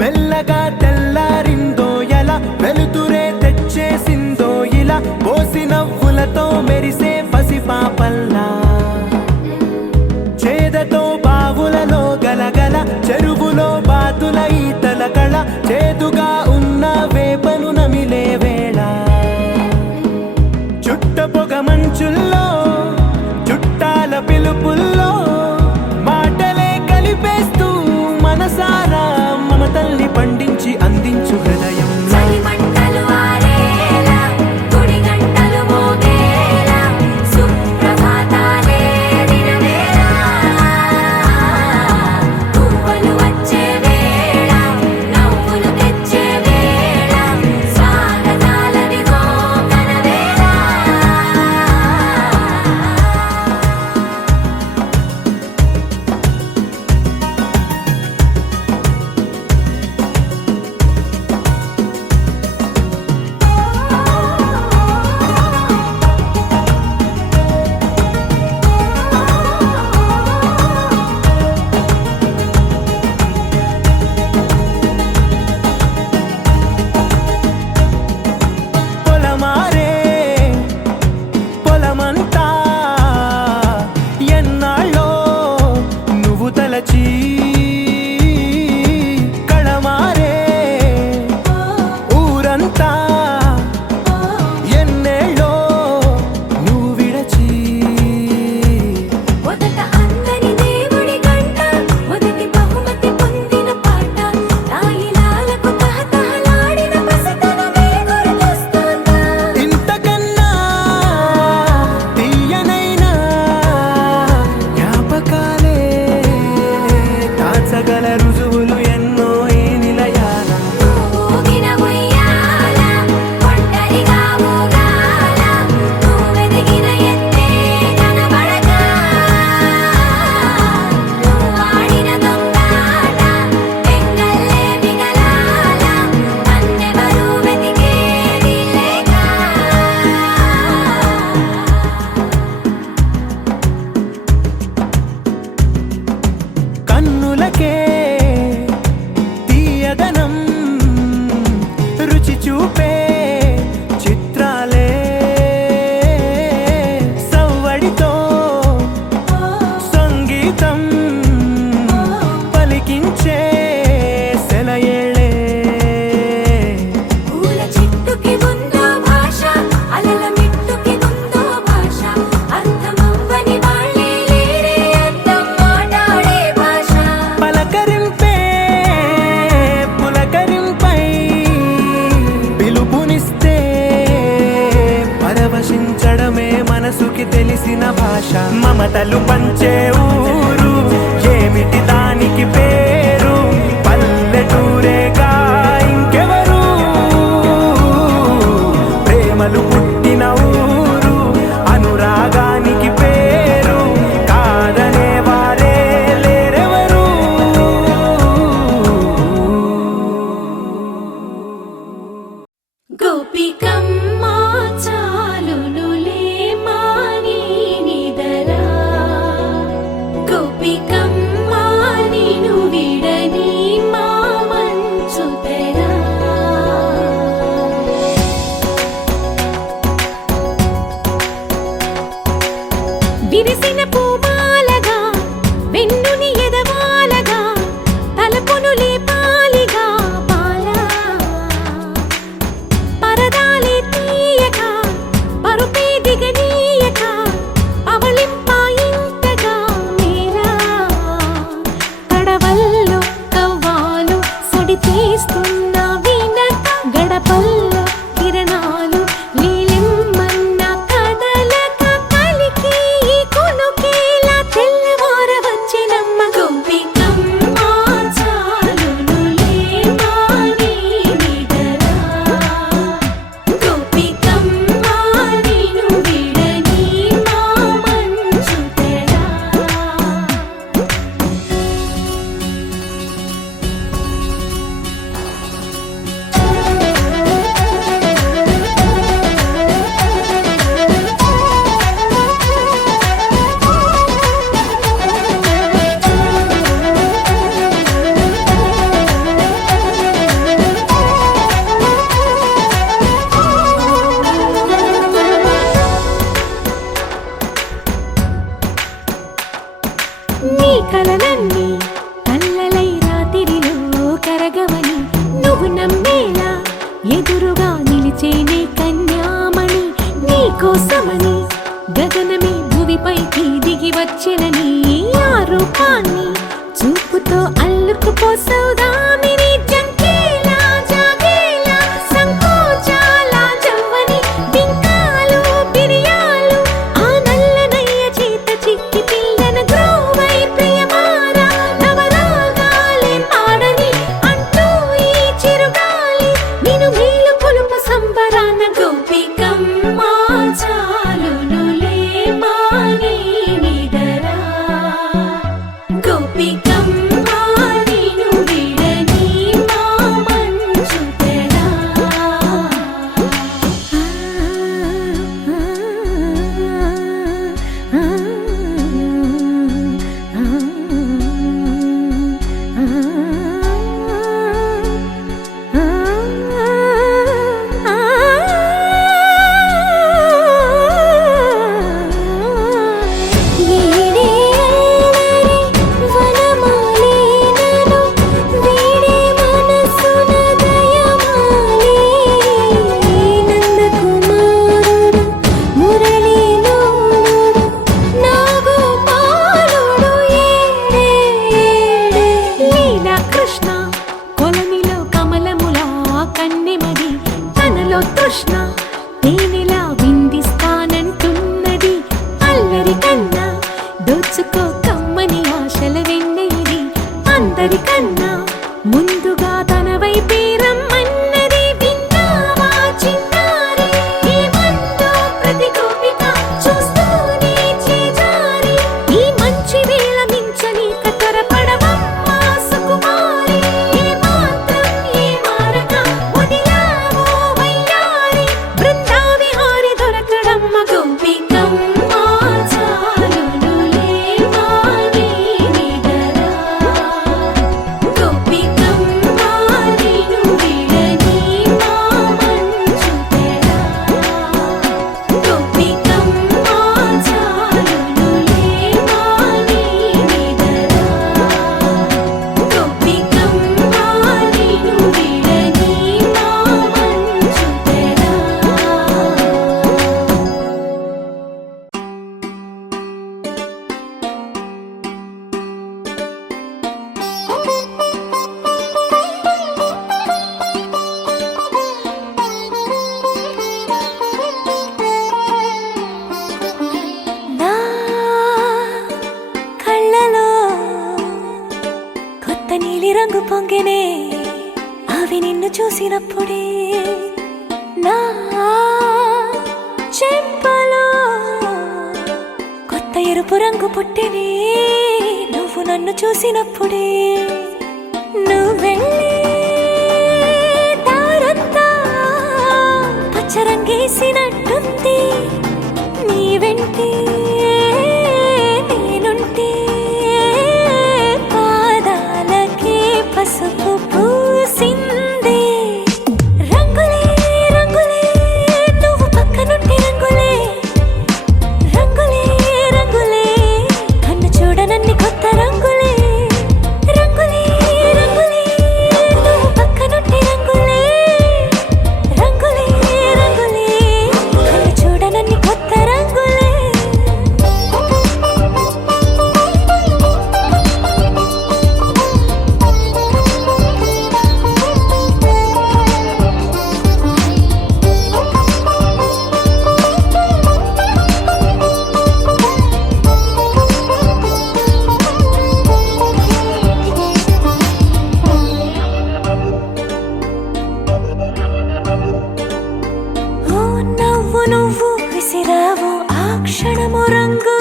మెల్లగా తెల్లారిందో ఎలా వెలుతురే తెచ్చేసిందో ఇలా పోసి నవ్వులతో మెరిసే పసిపాపల్లా చేదతో బావులలో గలగల చెరువులో బాతుల ఈతల కళ చేదుగా ఉన్న వేపను నమిలే వేళ చుట్ట పొగ మంచుల్లో చుట్టాల పిలుపుల్లో మాటలే కలిపేస్తూ మనసారా మమతల్ని పండించి అందించు హృదయం కళమారే ఊరంతా ఎన్నేళ్ళో నువ్వు విడచి మొదట అందని దేవుడి గంట మొదటి బహుమతి పొందిన పాట తాయిలాలకు తహతహలాడిన పసితనమే గుర్తొస్తుందా ఇంతకన్నా తీయనైనా జ్ఞాపకాలే దాచగల రుజువులు ఎన్నో ఈ నిలయాల ఊగిన ఉయ్యాల ఒంటరిగా ఊగాల నువ్వెదిగిన ఎత్తే కనబడక నువ్వాడిన దొంగాట పెంగల్లే మిగలాల నన్నెవరూ వెతికేది లేక కన్నులకే తీయదనం రుచి చూపే చిత్రాలే సవ్వడితో సంగీతం పలికించే సెలయేళ్ళే పూల చిట్టుకి ఉందో భాష అలల మిట్టుకి ఉందో భాష అర్థమవ్వని వాళ్ళే లేరే అర్థం మాట్లాడే భాష పలకరింపే పులకరింపై పిలుపునిస్తే పరవశించడమే మనసుకి తెలిసిన భాష మమతలు పంచే ఊరు ఏమిటి దానికి పేరు పల్లెటూరేగా ఇంకెవరు ప్రేమలు పుట్టిన ఊరు అనురాగానికి పేరు కాదనే వారే లేరెవరు గోపికమ్మ చాలునులే మాని నిదరా గోపికమ్మ నిను నీ కలలన్నీ కల్లలై రాత్రిలో కరగవని నువ్వు నమ్మేలా ఎదురుగా నిలిచేనే కన్యామణి. నీ కోసమని గగనమే భువిపైకి దిగి వచ్చినని ఆ రూపాన్ని చూపుతో అల్లుకుపోసౌదామిని. జంకేలా జాగేలా సంకోచాల జవ్వని బింకాలు బిరియాలు ఆ నల్లనయ్య చేత చిక్కి పిల్లన గ్రోవై ప్రియమారా నవరాగాలే పాడని అంటూ ఈ చిరుగాలి నిన్ను మేలు కొలుపు సంబరాన గోపికమ్మ చాలునులే మాని నిదరా గోపికమ్మ నిన్ను విడని మా మంచు తెరా. కృష్ణ కొలనిలో కమలములా కన్నెమది తనలో తృష్ణ తేనెలా విందిస్తానంటున్నది. అల్లరి కన్నా దోచుకో కమ్మని ఆశల వెన్నెయిది అందరికన్నా ముందుగా తన వైపే రమ్మన్నది. విన్నావా చిన్నారి ఏమందో ప్రతి గోపిక చూస్తూనే చేజారి ఈ మంచి వేళ మించని కతరపడవమ్మ సుకుమారి. ఏ మాత్రం ఏ మారక వదిలావో వయ్యారి బృందావిహారి దొరకడమ్మ గోపికమ్మ చాలునులే మాని నిదరా గోపికమ్మ నిన్ను విడని మా మంచు తెరా గోపికమ్మ చాలునులే మాని నిదరా గోపికమ్మ నిన్ను విడని మా మంచు తెరా. నా కళ్ళలో కొత్త నీలి రంగు పొంగెనే అవి నిన్ను చూసినప్పుడే. నా చెంపలో కొత్త ఎరుపు రంగు పుట్టెనే నువ్వు నన్ను చూసినప్పుడే. నువ్వెళ్ళే దారంతా పచ్చరంగేసినట్టుంది నీ వెంటే నేనుంటే పాదాలకే పసుపు పూసిందే. రంగులే రంగులే నువ్వు పక్కనుంటే రంగులే రంగులే రంగులే కన్ను చూడనన్ని కొత్త రంగులే. రంగులే రంగులే నువ్వు పక్కనుంటే రంగులే రంగులే రంగులే కన్ను చూడనన్ని కొత్త రంగులే. ఓ నవ్వు నువ్వు విసిరావు ఆ క్షణము రంగు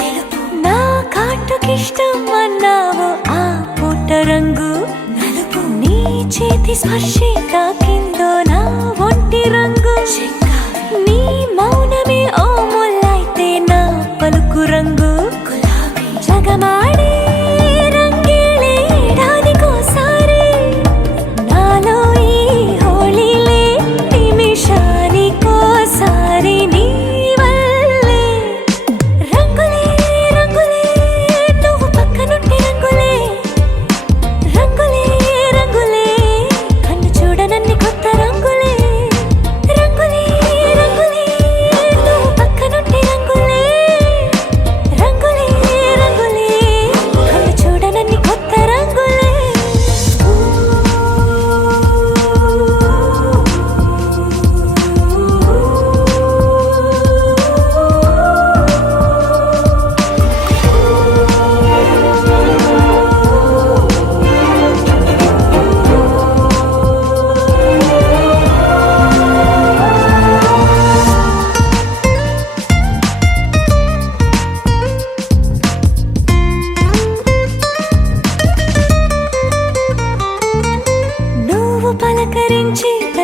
తెలుపు. నా కాటుకిష్టం అన్నావు ఆ పూట రంగు నలుపు. నీ చేతి స్పర్శే తాకిందో నా ఒంటి రంగు నీ మౌనమే ఓ ముల్లైతే నా పలుకు రంగు గులాబీ. జగమాడే రంగేళే ఏడాదికోసారి నాలో ఈ హోళీలే నిమిషానికోసారి నీ వల్లే. రంగులే రంగులే నువ్వు పక్క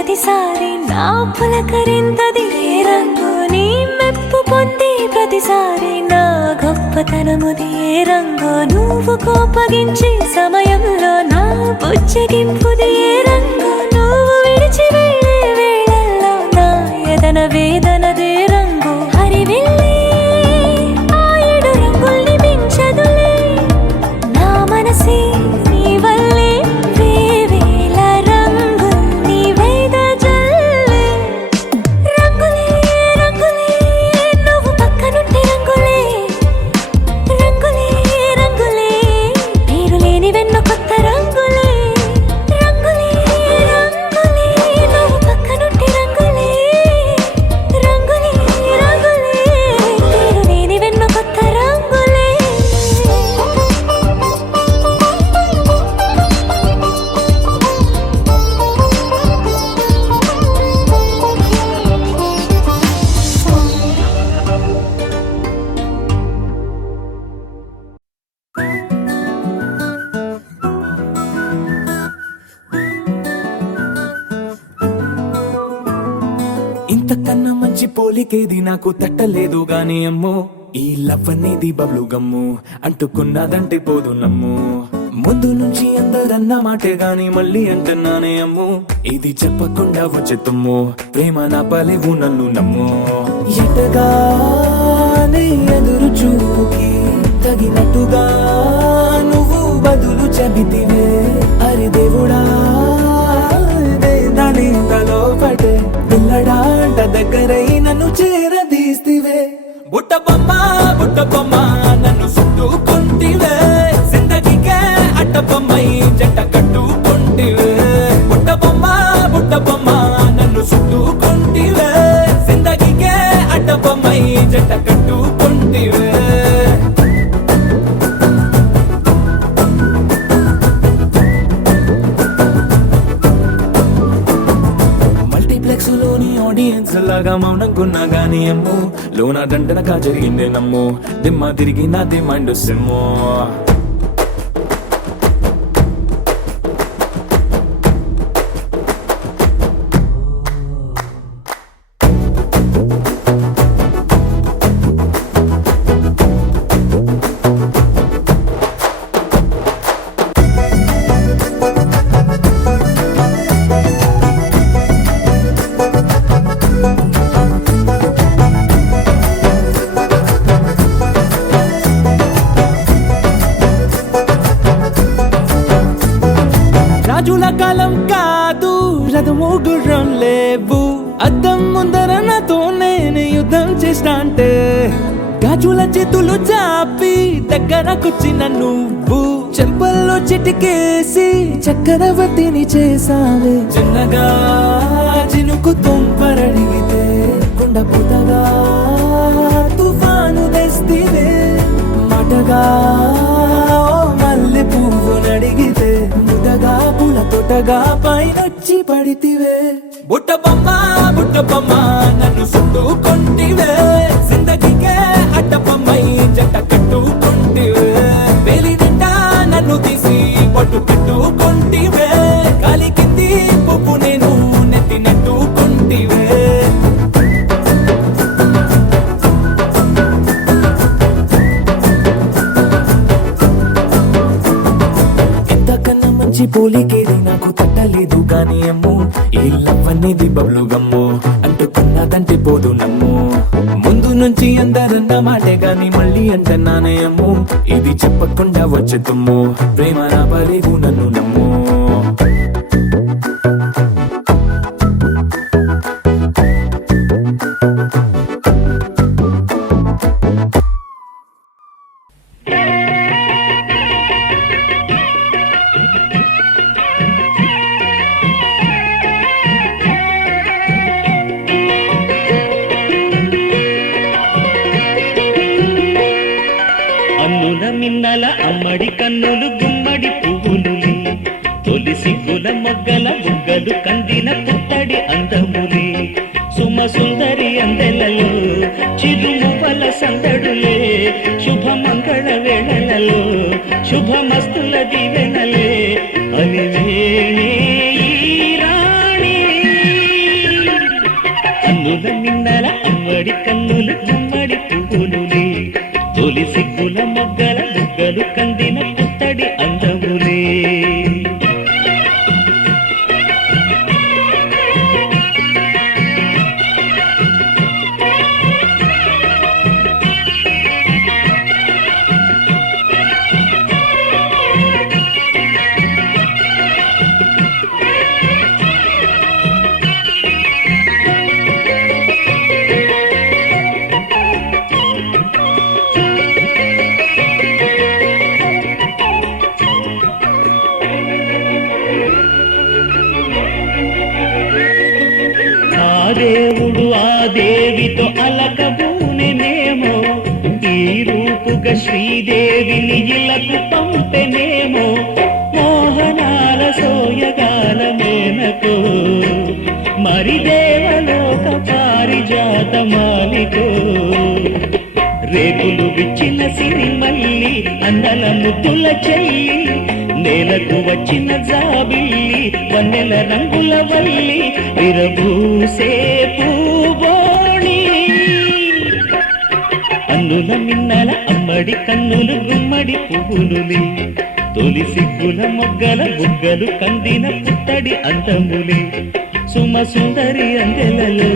ప్రతిసారి నా పులకరింతది ఏ రంగు నీ మెప్పు పొంది ప్రతిసారి నా గొప్పతనముది ఏ రంగు నువ్వు కోపగించే సమయంలో నా బుజ్జగింపుది ఏ రంగు నువ్వు విడిచి వెళ్ళే వేళల్లో నా ఎదన వేదనదే రంగు హరివిల్లి ఆ ఏడు రంగుల్ని మించదులే నా మనసే నీ వల్లే వేవేల రంగుల్ని వేదజల్లే రంగులే రంగులే నువ్వు పక్కనుంటే రంగులే రంగులే రంగులే పేరు లేని వెన్నో కొత్త రంగులే రంగులే రంగులే నువ్వు పక్కనుంటే రంగులే రంగులే రంగులే పేరు లేని వెన్నో కొత్త రంగులే ఇంతకన్నా మంచి పోలికేది నాకు తట్టలేదు గాని అమ్మో ఈ లవ్ అనేది బబ్లు గమ్ము అంటుకున్నదంటే పోదు నమ్ము ముందు నుంచి అందరన్న మాటే గాని మళ్ళీ అంటున్నానే అమ్ము ఇది చెప్పకుండా వచ్చెత్తుమ్ము ప్రేమ నా పలేవు నన్ను నమ్ము ఎటగానే ఎదురు చూకి తగినట్టుగా నువ్వు బదులు చెబితివే అరి దేవుడా దానిలో పడే పిల్లడాంట దగ్గరై నన్ను చేరదీస్తివే బుట్ట బొమ్మ నన్ను చుట్టుకుంటివే జిందగీకే అట్ట బొమ్మై జంట కట్టుకుంటివే బుట్ట బొమ్మ నన్ను చుట్టుకుంటివే జిందగీకే అట్ట బొమ్మై జంట కట్టుకుంటివే లోని ఆడియన్స్ లాగా మౌనంకున్నా గానీ అమ్ము లోన దండనగా జరిగిందే నమ్ము దిమ్మ తిరిగి నాది మైండ్ సిమ్ము రాజుల కాలం కాదు రథము గుర్రం లేవు అద్దం ముందర నాతో నేను యుద్ధం చేస్తా అంటే గాజుల చేతులు చాపి దగ్గరకొచ్చిన నువ్వు చెంపల్లో చిటికేసి చక్రవర్తిని చేసావే చిన్నగా చినుకు తుంపరడిగితే కుండ పుతగా తుఫాను తెస్తివే మాటగా మల్లె పువ్వు నడిగితే ముదగా పుల తొటగా పైనొచ్చి పడితివే బుట్ట బొమ్మ నన్ను చుట్టుకుంటివే జిందగీకే అట్ట బొమ్మై జంట కట్టుకుంటివే వేలి నిండా నన్ను తీసి పట్టు కట్టుకుంటివే కాలి కింది పువ్వు నేను నెత్తి నెట్టుకుంటివే పోలికేది నాకు తట్టలేదు కానీ అమ్ము ఈ లవ్ అనేది బబ్లు గమ్ము అంటుకున్నదంటే పోదు నమ్ము ముందు నుంచి అందరన్న మాటే గాని మళ్ళీ అంటున్నానే అమ్ము ఇది చెప్పకుండా వచ్చెత్తుమ్ము ప్రేమ నా పలేవు నన్ను నమ్ము మిన్నల అమ్మడి కన్నులు గుమ్మడి పువ్వులులే తొలి సిగ్గుల మొగ్గల బుగ్గలు కందిన పుట్టడి అందములే సుమ సుందరి అందెలలో చిరుమువల సందడులే శుభమంగళ వేళలలో శుభమస్తుల దీవెనలే అలివేణే ఈ రాణి బుగ్గలు కందిన పుత్తడి అందములే దేవుడు ఆ దేవితో అలకబూనెనేమో ఈ రూపుగా శ్రీదేవిని ఇలకు పంపెనేమో మోహనాల సోయగాల మేనకో మరి దేవలోక పారిజాత మాలికో రేకులు విచ్చిన సిరిమల్లి అందల ముద్దుల చెల్లి నేలకు వచ్చిన జాబిల్లి వన్నెల రంగుల వల్లి విరబూసే పూబోణి అన్నుల మిన్నల అమ్మడి కన్నులు గుమ్మడి పువ్వులులే తొలి సిగ్గుల మొగ్గల బుగ్గలు కందిన పుత్తడి అందములే సుమ సుందరి అందెలలో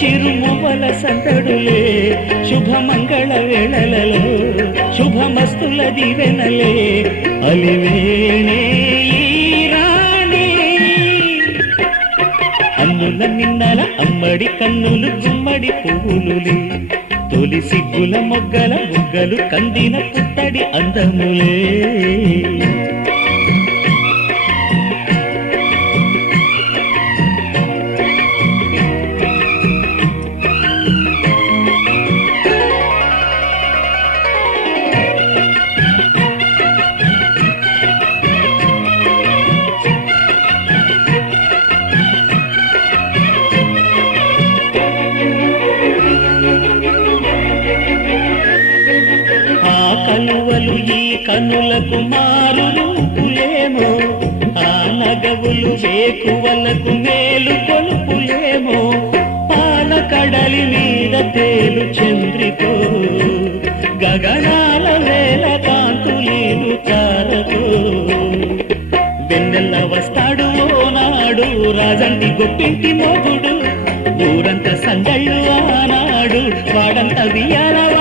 చిరుమువల సందడులే శుభమంగళ వేళలలో శుభమస్తుల దివెనలే అలివేణే రాణి అన్నుల నిన్నల అమ్మడి కన్నులు గుమ్మడి పువ్వులులే తొలి సిగ్గుల మొగ్గల బుగ్గలు కందిన పుత్తడి అందములే కలువలు ఈ కనులకు మారు రూపులేమో ఆ నగవులు వేకువలకు మేలు కొలుపులేమో పాల కడలి మీద తేలు చంద్రికో గగనాల వేల కాంతులీలు తారకో వెన్నెల్ల వస్తాడు ఓనాడు రాజంటి గొప్పింటి మొగుడు ఊరంతా సందళ్ళు ఆనాడు వాడంతా వియాలవారు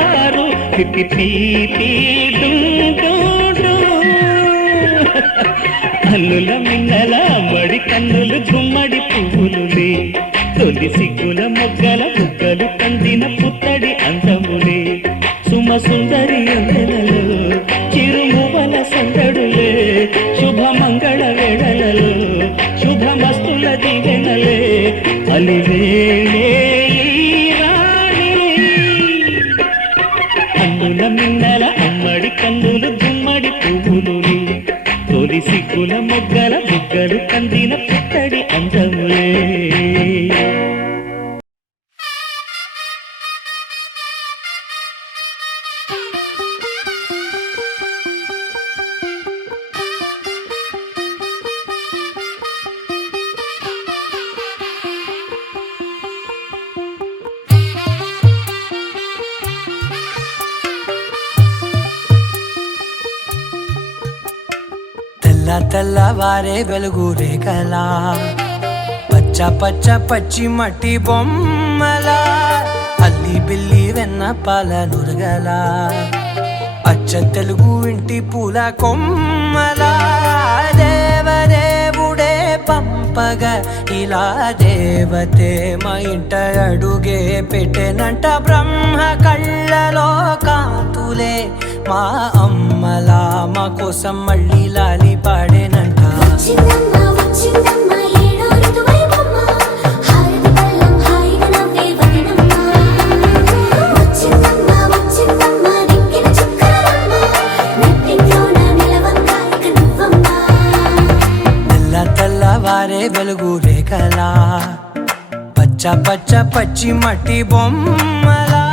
అల్లుల మిన్నల మడి కన్నులు గుమ్మడి పువ్వులులే తొలి సిగ్గుల మొగ్గల బుగ్గలు కందిన పుత్తడి అందములే సుమ సుందరి అందెలలో చిరుమువల సందడులే శుభమంగళ వేళలలో శుభమస్తుల దివెనలే అలివేణే మిన్నల అమ్మడి కన్నులు గుమ్మడి పువ్వులులే తొలి సిగ్గుల మొగ్గల బుగ్గలు కందిన పుత్తడి అందములే తెల్లవారే వెలుగు రేఖలా పచ్చ పచ్చ పచ్చి మట్టి బొమ్మలా అల్లి బిల్లి వెన్న పాల నురగలా అచ్చ తెలుగు ఇంటి పూల కొమ్మలా దేవదేవుడే పంపగా ఇలా దేవతే మా ఇంట అడుగే పెట్టెనంట బ్రహ్మ కళ్ళలో కాంతులే మా అమ్మలా మా కోసం మళ్ళీ లాలి పాడేనంట తెల్లవారే వెలుగు రేఖలా పచ్చ పచ్చ పచ్చి మట్టి బొమ్మలా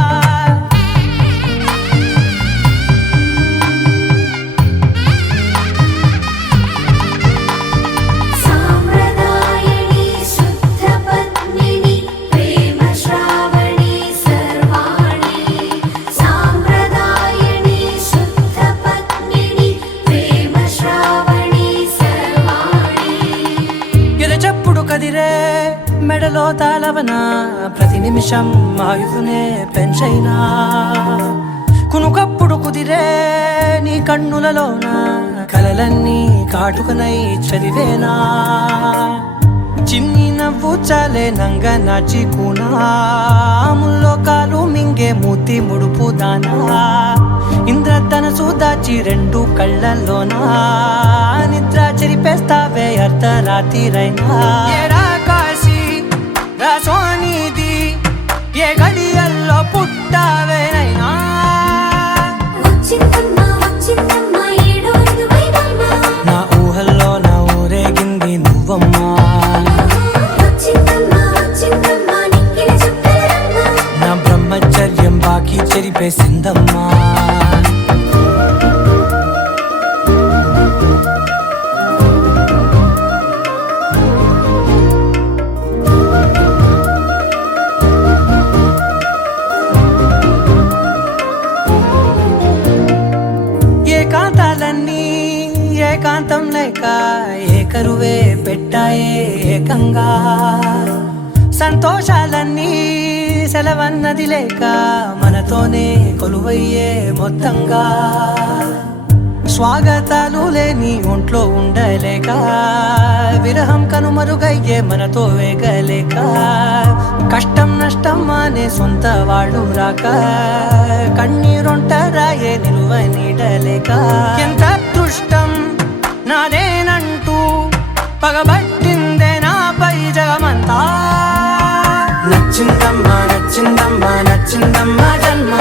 మెడలో తాళవన ప్రతి నిమిషం ఆయువునే పెంచైనా కునుకప్పుడు కుదిరే నీ కన్నులలోన కలలన్నీ కాటుకనై చదివేనా చిన్ని నవ్వు చాలే నంగ నాచి కూనాముల్లో కాలు మింగే మూతి ముడుపు దానా ఇంద్రధనసు దాచి రెండు కళ్ళల్లోనా నిద్ర చెరిపేస్తావే అర్ధరాత్రిరైనా ఏడా కాశీ రాసోనిది ఏ గడియల్లో పుట్టావేనైనా నా ఊహల్లో నా ఊరేగింది నువ్వమ్మా నా బ్రహ్మచర్యం బాకీ చెరిపేసిందమ్మా ఏకాంతాలన్నీ ఏకాంతం లేక ఏకరువే పెట్టాయే ఏకంగా సంతోషాలన్నీ సెలవన్నది లేక మనతోనే కొలువయ్యే మొత్తంగా స్వాగతాలు లేని ఒంట్లో ఉండలేక విరహం కనుమరుగయ్యే మనతో వేగలేక కష్టం నష్టం అనే సొంత వాళ్ళు రాక కన్నీరొంటరాయే నిలువ నీడలేక ఎంత అదృష్టం నాదేనంటూ పగబట్టిందే నాపై జగమంతా నచ్చిందమ్మా నచ్చిందమ్మా నచ్చిందమ్మా జన్మ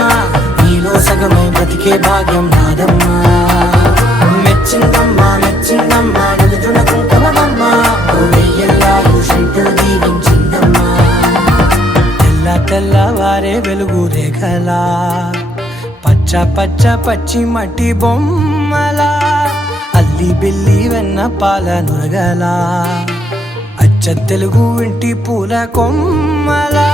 నీలో సగమై బ్రతికే భాగ్యం నాదమ్మా మెచ్చిందమ్మా మెచ్చిందమ్మా నిలుచున కుంకుమమ్మా వెయ్యల్లాలు శంకరు దీవించిందమ్మా తెల్ల తెల్లవారే వెలుగు రేఖలా పచ్చ పచ్చ పచ్చి మట్టి బొమ్మలా అల్లి బిల్లి వెన్న పాల నురగలా అచ్చ తెలుగు ఇంటి పూల కొమ్మలా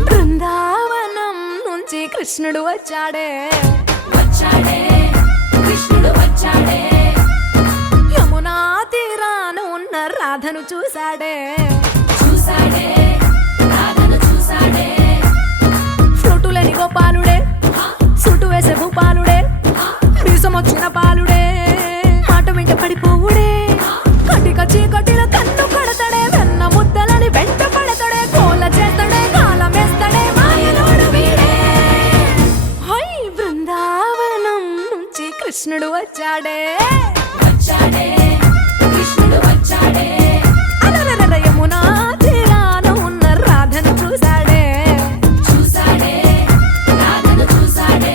బృందావనం నుంచి కృష్ణుడు వచ్చాడే కృష్ణుడు వచ్చాడే యమునా తీరాన ఉన్న రాధను చూశాడే రాధను చూసాడే ఫ్రూటులని గోపాలుడే సుటు వేసే భూపాలుడే వీసం వచ్చిన పాలుడే మాట వెంట పడిపోవుడే కటిక చీకటిల కన్ను కడతాడే వెన్న ముద్దలని వెంట పడతాడే కోల చేస్తాడే కాలం వేస్తాడే మాయలోడు వీడే హై బృందావనం నుంచి కృష్ణుడు వచ్చాడే కృష్ణుడు వచ్చాడే అలరర యమునా తీరాన ఉన్న రాధను చూశాడే రాధను చూసాడే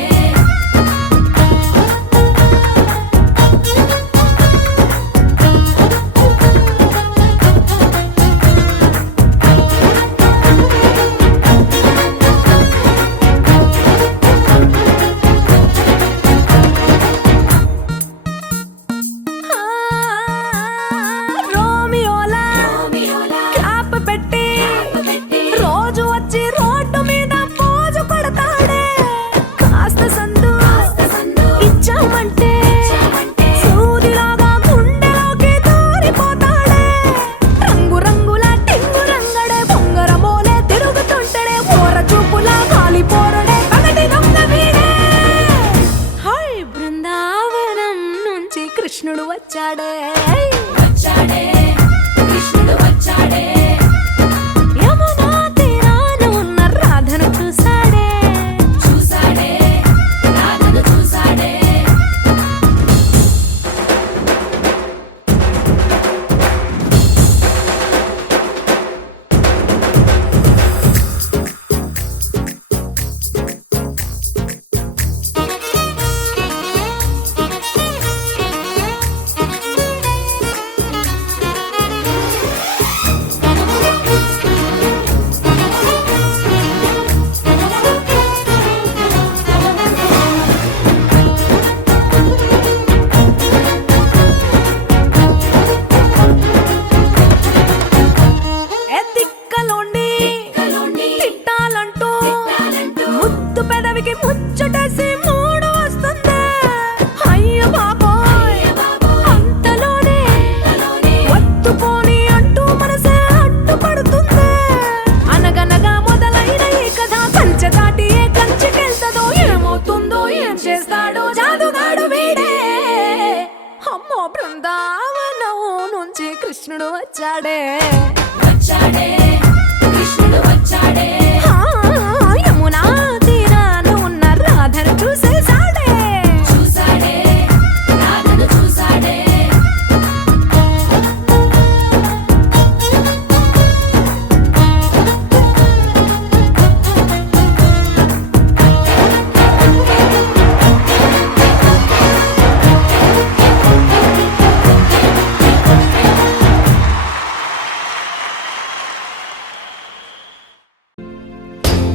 కృష్ణుడు వచ్చాడే వచ్చాడే కృష్ణుడు వచ్చాడే ఆ, యమునా తీరాన ఉన్న రాధను చూసేసాడే చూసాడే రాధను చూసాడే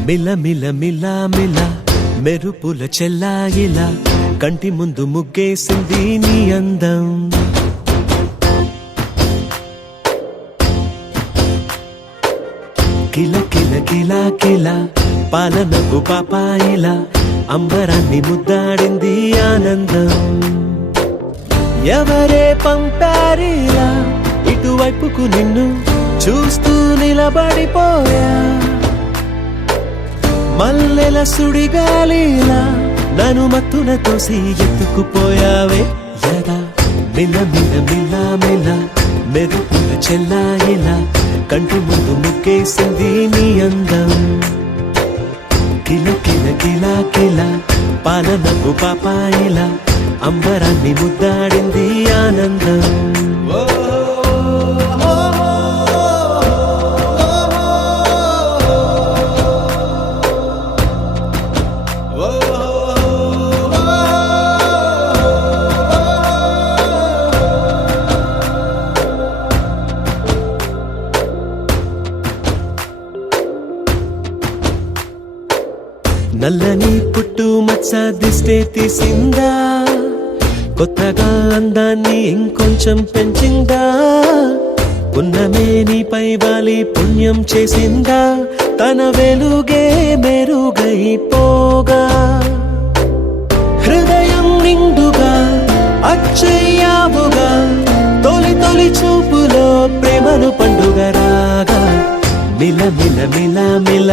మిల మిల మిల మిల మెరుపుల చెల్లాయిలా కంటి ముందు ముగ్గేసింది నీ అందం కిల కిల కిల కిల పాలనకు పాపాయిలా అంబరాన్ని ముద్దాడింది ఆనందం ఎవరే పంపారిలా ఇటువైపుకు నిన్ను చూస్తూ నిలబడిపోయా మల్లెల సుడిగాలిలా నన్ను మత్తున తోసి ఎత్తుకుపోయావే యదా మిల మిల మిల మిల మెరుపుల చెల్లాయిలా కంటి ముందు ముగ్గేసింది నీ అందం కిల కిల కిల కిల పాలనకు పాపాయిలా అంబరాన్ని ముద్దాడింది ఆనందం నల్లని పుట్టు మచ్చ దిష్టే తీసిందా కొత్తగా అందాన్ని ఇంకొంచెం పెంచిందా పున్నమే నీపై వాలి పుణ్యం చేసిందా తన వెలుగే మెరుగైపోగా హృదయం నిండుగా అచ్చయ్యావుగా తొలి తొలి చూపులో ప్రేమను పండుగ రాగా మిల మిల మిల మిల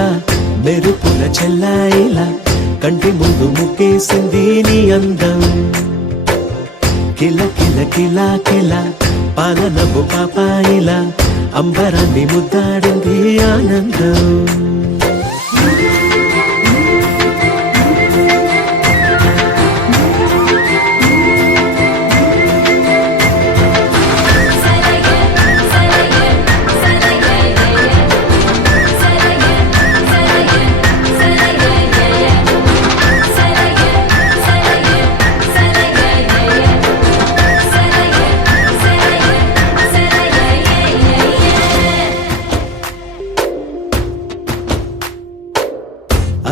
మెరుపుల చెల్లాయిలా కంటి ముందు ముగ్గేసింది నీ అందం కిల కిల కిల కిల పాలనపు పాపాయిలా అంబరాన్ని ముద్దాడింది ఆనందం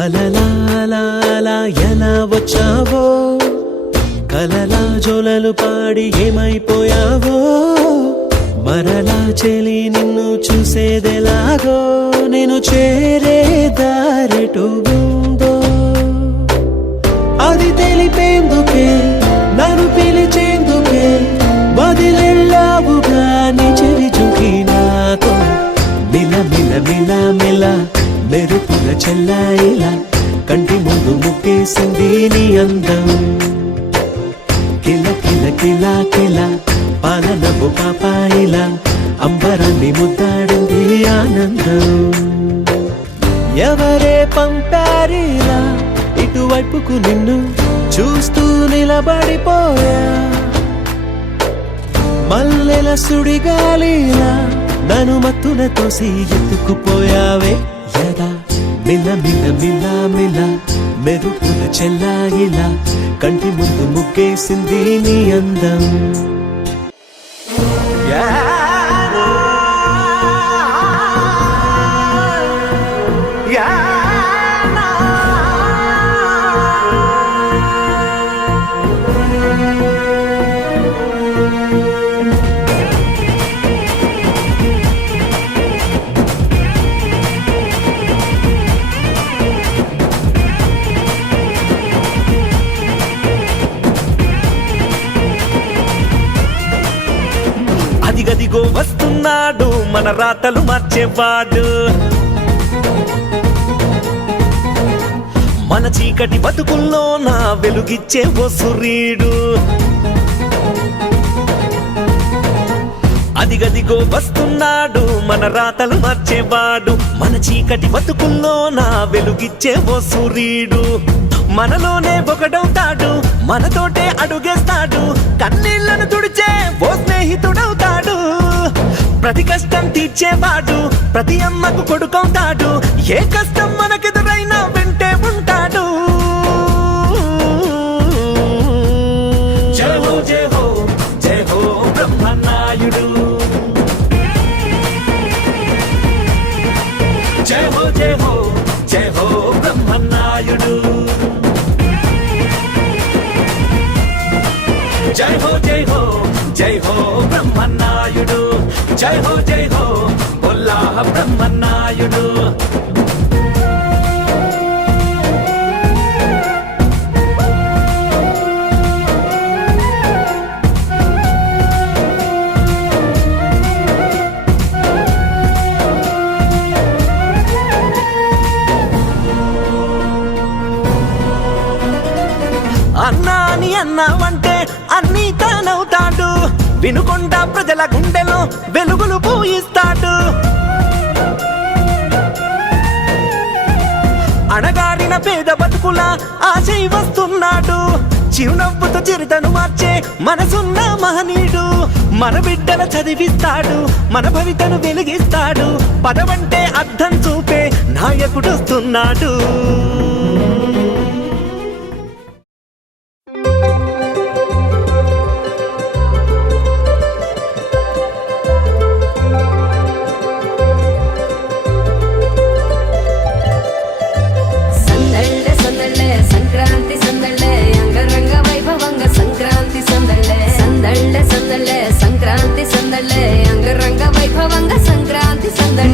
అలలా అలా అలా ఎలా వచ్చావో కలలా జోలలు పాడి ఏమైపోయావో మరలా చెలి నిన్ను చూసేదెలాగో నేను చేరే దారెటు ఉందో అది తెలిపేందుకే నన్ను పిలిచేందుకే వదిలెళ్ళావుగా నీ చెవి చుకి నాతో మిల మిల మిల మిల మెరుపుల చెల్లాయిలా కంటి ముందు ముగ్గేసింది నీ అందం కిల కిల కిల కిల పాలనపు పాపాయిలా అంబరాన్ని ముద్దాడింది ఆనందం ఎవరే పంపారిలా ఇటువైపుకు నిన్ను చూస్తూ నిలబడిపోయా మల్లెల సుడిగాలిలా నన్ను మత్తున తోసి ఎత్తుకుపోయావే యదా మిల మిల మిల మిల మెరుపుల చెల్లాయిలా కంటి ముందు ముగ్గేసింది నీ అందం అదిగదిగో వస్తున్నాడు మన రాతలు మార్చేవాడు మన చీకటి బతుకుల్లో నా వెలుగిచ్చే ఓ సూర్యుడు అదిగదిగో వస్తున్నాడు మన రాతలు మార్చేవాడు మన చీకటి బతుకుల్లో నా వెలుగిచ్చే ఓ సూర్యుడు మనలోనే ఒకడవుతాడు మనతోటే అడుగేస్తాడు కన్నీళ్లను తుడిచే ఓ స్నేహితుడవుతాడు ప్రతి కష్టం తీర్చేవాడు ప్రతి అమ్మకు కొడుకవుతాడు ఏ కష్టం మనకెదురైనా వెంటే ఉంటాడు జై హో జై హో జై హో బ్రహ్మనాయుడు జై హో జై హో జై హో బ్రహ్మనాయుడు జై హో జై హో జై హో బ్రహ్మనాయుడు జై హో బొల్లా బ్రహ్మనాయుడు అన్నా అని అన్నావంటే అన్నీ తానవుతాడు వినుకొండ ప్రజల గుండెలో వెలుగులు పూయిస్తాడు అణగారిన పేద బతుకుల ఆశై వస్తున్నాడు చిరునవ్వుతో చిరుతను మార్చే మనసున్న మహనీయుడు మన బిడ్డల చదివిస్తాడు మన భవితను వెలిగిస్తాడు పదవంటే అర్థం చూపే నాయకుడొస్తున్నాడు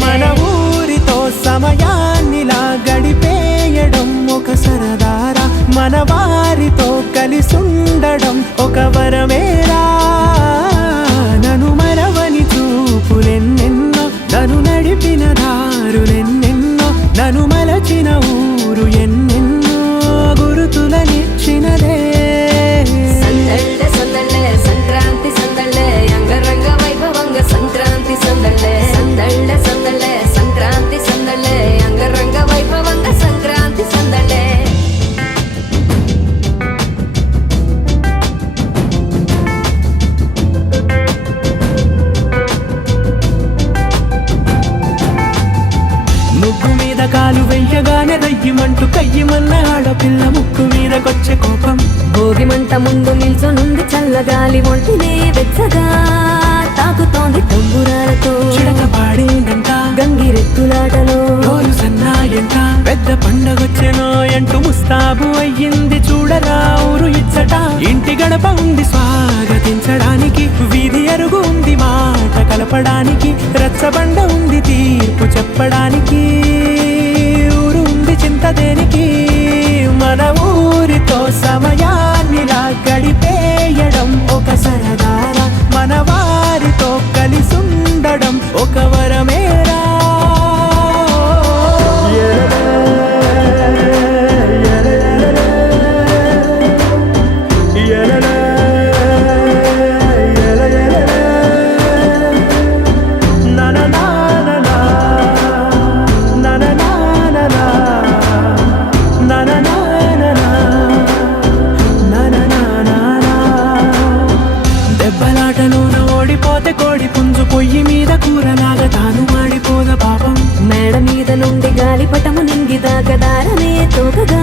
మన ఊరితో సమయాన్నిలా గడిపేయడం ఒక సరదారా మన వారితో కలిసుండడం ఒక వరమేరా నన్ను మరవని చూపులెన్నెన్నో నన్ను నడిపిన దారులెన్నెన్నో నన్ను మలచిన ఊరు ఎన్నెన్నో గురుతులనిచ్చినదే సంక్రాంతి సందళ్ళే అంగరంగ వైభవంగా సంక్రాంతి సందళ్ళే సంక్రాంతి సందళ్ళే అంగరంగ వైభవంగా సంక్రాంతి సందళ్ళే ముగ్గు మీద కాలు వెయ్యగానే రయ్యమంటూ కయ్యమన్న ఆడపిల్ల ముక్కు మీదకొచ్చే కోపం భోగి మంట ముందు నిల్చొనుంది చల్లగాలి ఒంటినే వెచ్చగా తాకుతోంది తంబురాలతో చిడక పాడిందంట గంగిరెత్తులాటలో రోజు సన్నాయంట పెద్ద పండగొచ్చెనో అంటూ ముస్తాబు అయ్యింది చూడరా ఊరు ఇచ్చట ఇంటి గడప ఉంది స్వాగతించడానికి వీధి అరుగు ఉంది మాట కలపడానికి రచ్చబండ ఉంది తీర్పు చెప్పడానికి ఊరు ఉంది చింత దేనికి మన ఊరితో సమయాన్నిలా గడిపేయడం ఒక సరదారా మన వారితో కలిసుండడం ఒక వరమేరా దెబ్బలాటలోన ఓడిపోతే కోడి పుంజు పొయ్యి మీద కూరలాగా తాను మాడిపోద పాపం మేడ మీద నుండి గాలిపటము నింగిదాకా దారనే తోకగా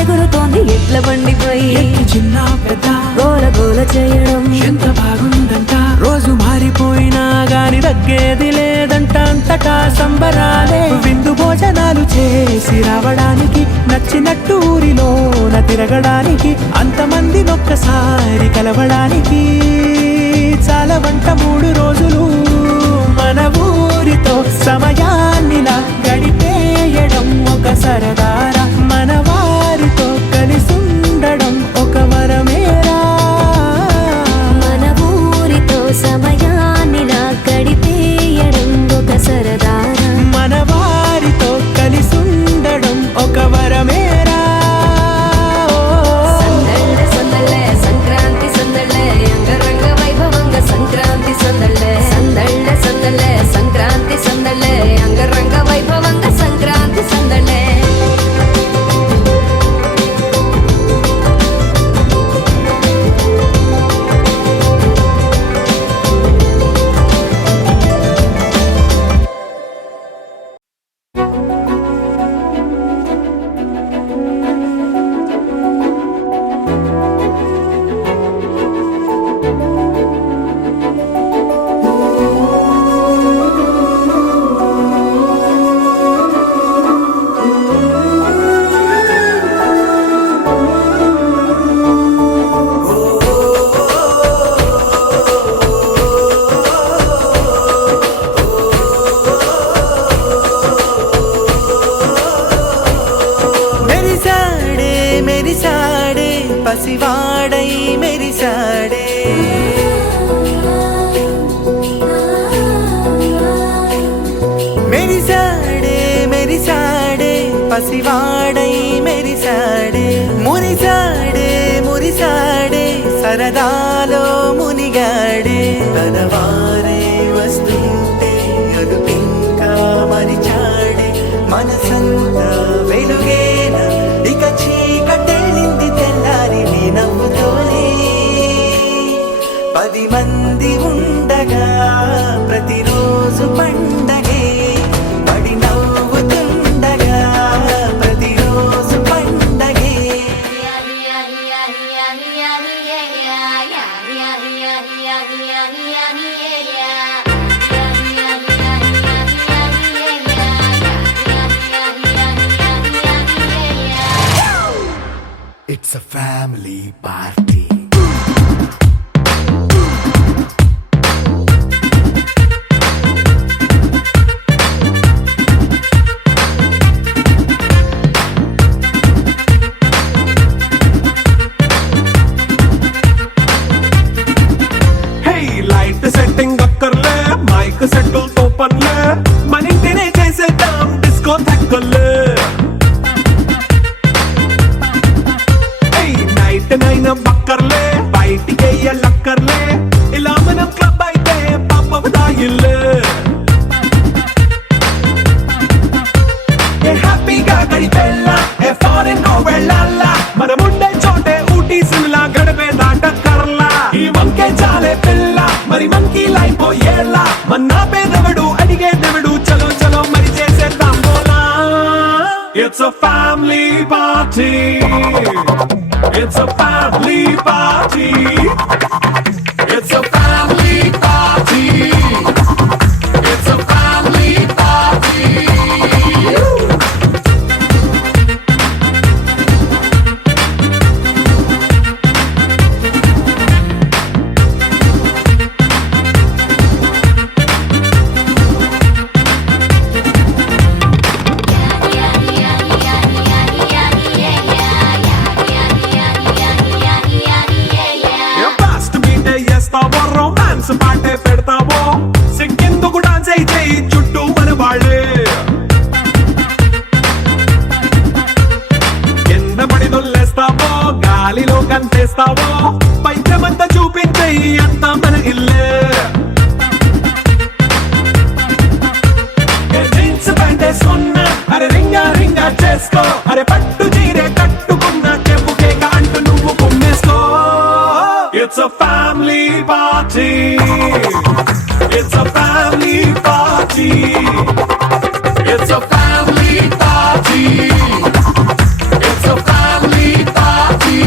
ఎగురుతోంది ఎట్ల బండిపై ఎత్తి చిన్న పెద్ద గోల గోల చేయడం ఎంత బాగుందంట రోజు మారిపోయినా గాని తగ్గేది లేదంట అంతటా సంబరాలే విందు భోజనాలు చేసి రావడానికి నచ్చినట్టు ఊరిలోన తిరగడానికి అంతమంది ఒక్కసారి కలవడానికి చాలా వంట 3 రోజులు మన ఊరితో సమయాన్నిలా గడిపేయడం ఒక సరదారా మన వారితో కలిసుండడం ఒక వరమేరా మన ఊరితో సమయాన్నిలా గడిపేయడం ఒక సరదారా మన వారితో కలిసుండడం ఒక వరమేరా సందళ్ళే సంక్రాంతి సందళ్ళే అంగరంగ వైభవంగా సంక్రాంతి సందళ్ళే పసివాడై మెరిసాడే మురిసాడే మురిసాడే సరదాలో మునిగాడే తన వారే వస్తుంటే అదుపింకా మరిచాడే మనసంతా వెలుగేన ఇక చీకటెళ్ళింది తెల్లారి నీ నవ్వుతోనే 10 మంది ఉండగా ప్రతిరోజు పండగే పడి నవ్వుతుండగా ప్రతిరోజు పండగే It's a family party. Light setting అక్కర్లే మైక్ సెట్టుల్ తో పనులే మన ఇంటినే చేసేద్దాం డిస్కో తక్కర్లే నైట్ నైన్ బక్కర్లే బయటికి వెయ్యలక్కర్లే ఇలా మనం క్లబ్ అయితే పాప దాయిల్లే హ్యాపీగా గడిపెళ్ళ ఏ ఫారెన్ కో వెళ్ళాల మనం ఉండే చోటే ఊటీ సిమ్లా గడిపే దాటక్కర్లా ఈ వంకే చాలే పిల్ల మరి మంకీ లైఫ్ ఏళ్ళ మన్నా పేదవడు అడిగే దేవుడు చలో చలో మరి చేసేద్దాం బోలా it's a family party it's a family party it's a family party it's a family party romance పాటే పెడతావో సిగ్గెందుకు డాన్స్ అయి చేయి చుట్టూ మన వాళ్ళే కింద పడి దొల్లేస్తావో గాలిలో కంటేస్తావో పైచమంతా చూపించేయి అంతా మన ఇల్లే జీన్స్ ప్యాంటేసుకున్నా అరే రింగా రింగా చేసుకో అరే పట్టు చీరే కట్టుకున్న చెప్పు కేక అంటూ నువ్వు కుమ్మేసుకో It's a family party. It's a family party. It's a family party. It's a family party.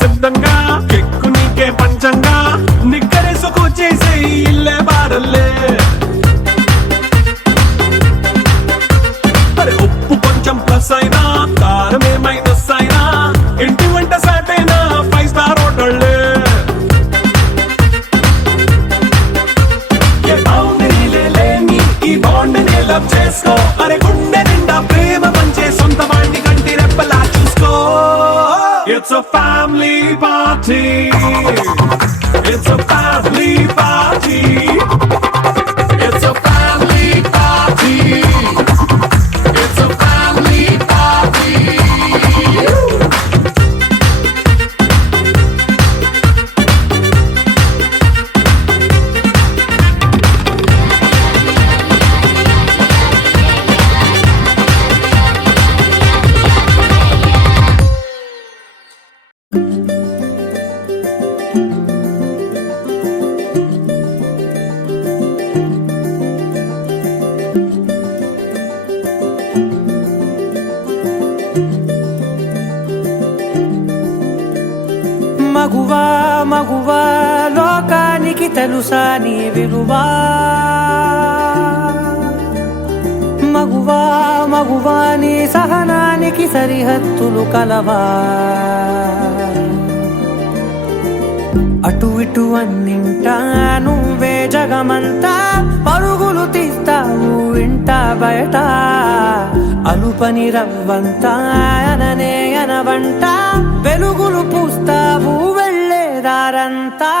సిద్ధంగా కెక్కు నీకే పంచంగా నిక్కరేసుకు చేసే ఇల్లే బారల్లే అరే ఉప్పు కొంచెం ప్లస్ అయినా కారమే మైనస్ అయినా ఇంటి వంట సాటైనా 5 స్టార్ హోటళ్ళే ఏ బౌండరీలే లేని ఈ బాండ్ని లవ్ చేసుకో అరే గుండె నిండా ప్రేమ పంచే సొంత వాడిని కంటి రెప్పలా చూసుకో It's a family party. It's a family party. It's a family party. It's a family party. మగువా మగువా లోకానికి తెలుసా నీ విలువా మగువా మగువా నీ సహనానికి స్వర్గానికి సరిహద్దులు కలవా అటు ఇటు అన్నింటా నువ్వే జగమంతా పరుగులు తీస్తావు ఇంట బయట అలుపని రవ్వంతా అననే అనవంట వెలుగులు పూస్తావు వెళ్ళేదారంతా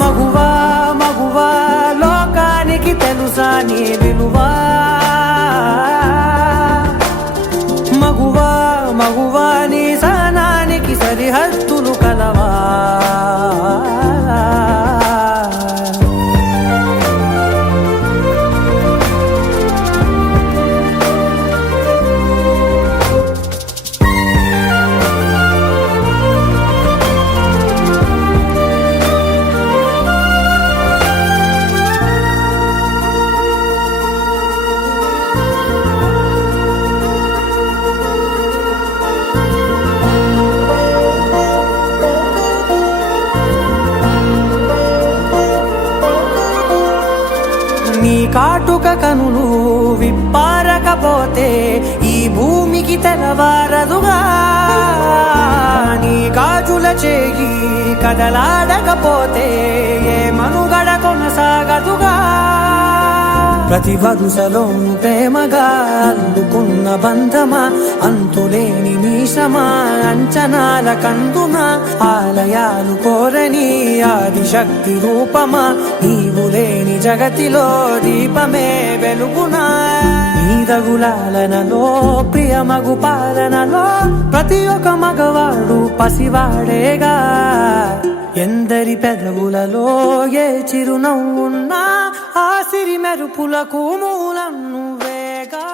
మగువా మగువా లోకానికి తెలుసా నీ విలువా మగువా మగువా నీ సహనానికి సరిహద్దులు కలవా నీ కాటుక కనులు విప్పారకపోతే ఈ భూమికి తెలవారదుగా నీ గాజుల చేయి కదలాడకపోతే ఏ మనుగడ కొనసాగదుగా ప్రతి వరుసలో ప్రేమగా అందుకున్న బంధమా అంతులేని నీశమా అంచనాల కందుమా ఆలయాలు కోరని ఆదిశక్తి రూపమా నీవు లేని జగతిలో దీపమే వెలుగునా నీదగులాలనలో ప్రియమగు పాలనలో ప్రతి ఒక్క మగవాడు పసివాడేగా ఎందరి పెదవులలో ఏ చిరునవ్వున్నా ఆ సిరి మెరుపులకు మూలం నువ్వేగా